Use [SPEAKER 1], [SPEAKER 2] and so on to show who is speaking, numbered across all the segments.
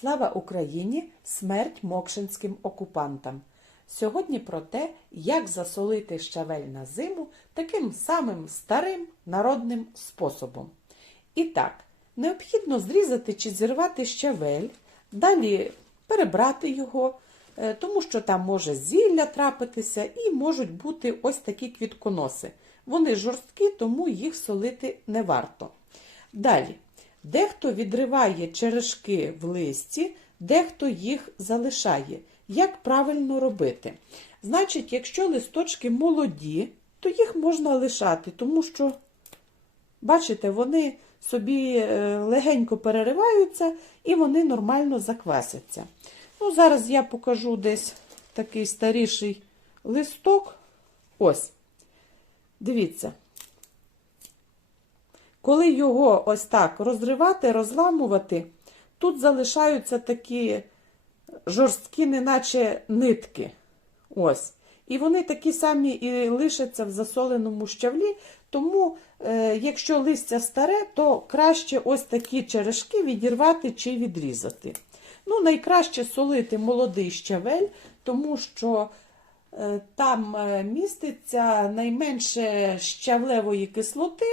[SPEAKER 1] Слава Україні! Смерть мокшинським окупантам! Сьогодні про те, як засолити щавель на зиму таким самим старим народним способом. І так, необхідно зрізати чи зірвати щавель, далі перебрати його, е, тому що там може зілля трапитися і можуть бути ось такі квітконоси. Вони жорсткі, тому їх солити не варто. Далі. Дехто відриває черешки в листі, дехто їх залишає. Як правильно робити? Значить, якщо листочки молоді, то їх можна лишати, тому що, бачите, вони собі е, легенько перериваються і вони нормально заквасяться. Ну, Зараз я покажу десь такий старіший листок. Ось. Дивіться. Коли його ось так розривати, розламувати, тут залишаються такі жорсткі, неначе нитки. Ось. І вони такі самі і лишаться в засоленому щавлі. Тому, е, якщо листя старе, то краще ось такі черешки відірвати чи відрізати. Ну, найкраще солити молодий щавель, тому що е, там е, міститься найменше щавлевої кислоти.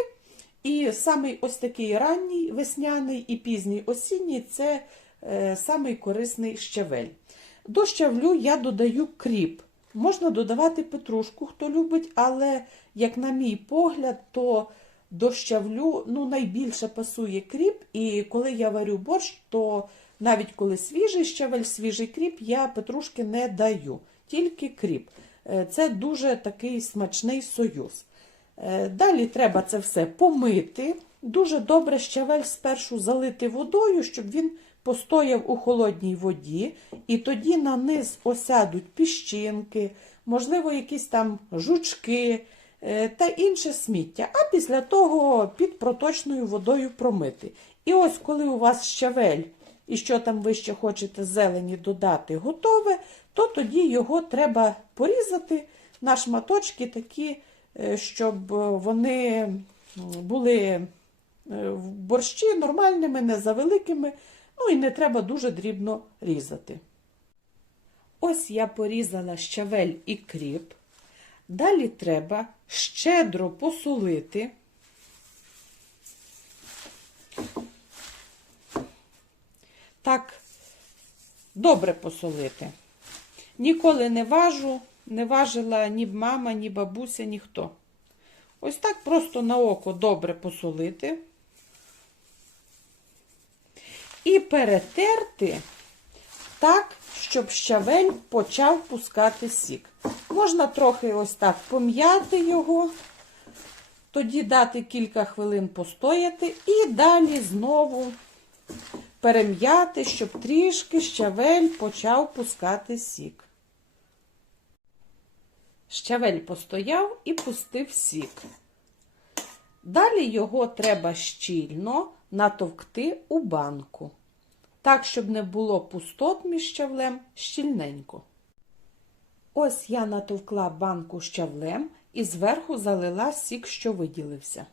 [SPEAKER 1] І самий ось такий ранній весняний і пізній осінній це е, самий корисний щавель. До щавлю я додаю кріп. Можна додавати петрушку, хто любить, але, як на мій погляд, то до щавлю ну, найбільше пасує кріп. І коли я варю борщ, то навіть коли свіжий щавель, свіжий кріп, я петрушки не даю, тільки кріп. Е, Це дуже такий смачний союз. Е, Далі треба це все помити. Дуже добре щавель спершу залити водою, щоб він постояв у холодній воді, і тоді на низ осядуть піщинки, можливо, якісь там жучки е, та інше сміття. А після того під проточною водою промити. І ось коли у вас щавель, і що там ви ще хочете зелені додати, готове, то тоді його треба порізати на шматочки такі. Е, щоб вони були в борщі нормальними, не завеликими, ну і не треба дуже дрібно різати. Ось я порізала щавель і кріп. Далі треба щедро посолити. Так, добре посолити. Ніколи не важу, не важила ні мама, ні бабуся, ніхто. Ось так просто на око добре посолити. І перетерти так, щоб щавель почав пускати сік. Можна трохи ось так пом'яти його, тоді дати кілька хвилин постояти і далі знову перем'яти, щоб трішки щавель почав пускати сік. Щавель постояв і пустив сік. Далі його треба щільно натовкти у банку, так, щоб не було пустот між щавлем щільненько. Ось я натовкла банку щавлем і зверху залила сік, що виділився.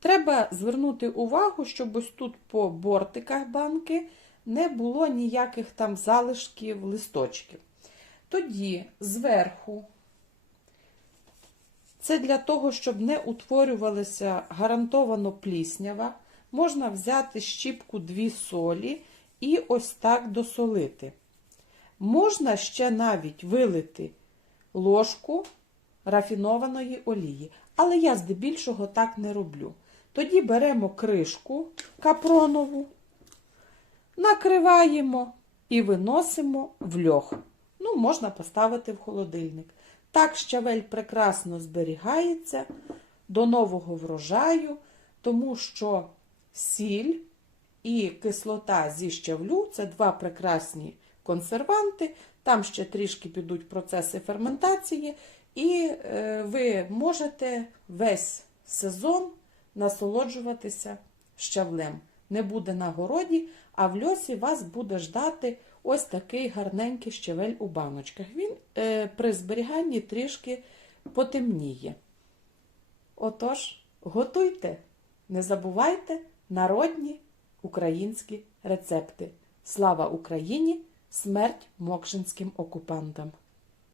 [SPEAKER 1] Треба звернути увагу, щоб ось тут по бортиках банки не було ніяких там залишків листочків. Тоді зверху це для того, щоб не утворювалася гарантовано пліснява. Можна взяти щіпку дві солі і ось так досолити. Можна ще навіть вилити ложку рафінованої олії, але я здебільшого так не роблю. Тоді беремо кришку капронову, накриваємо і виносимо в льох. Ну, можна поставити в холодильник. Так щавель прекрасно зберігається до нового врожаю, тому що сіль і кислота зі щавлю це два прекрасні консерванти. Там ще трішки підуть процеси ферментації, і е, ви можете весь сезон насолоджуватися щавлем. Не буде на городі, а в льосі вас буде ждати ось такий гарненький щавель у баночках. Він при зберіганні трішки потемніє. Отож, готуйте, не забувайте народні українські рецепти. Слава Україні! Смерть мокшинським окупантам!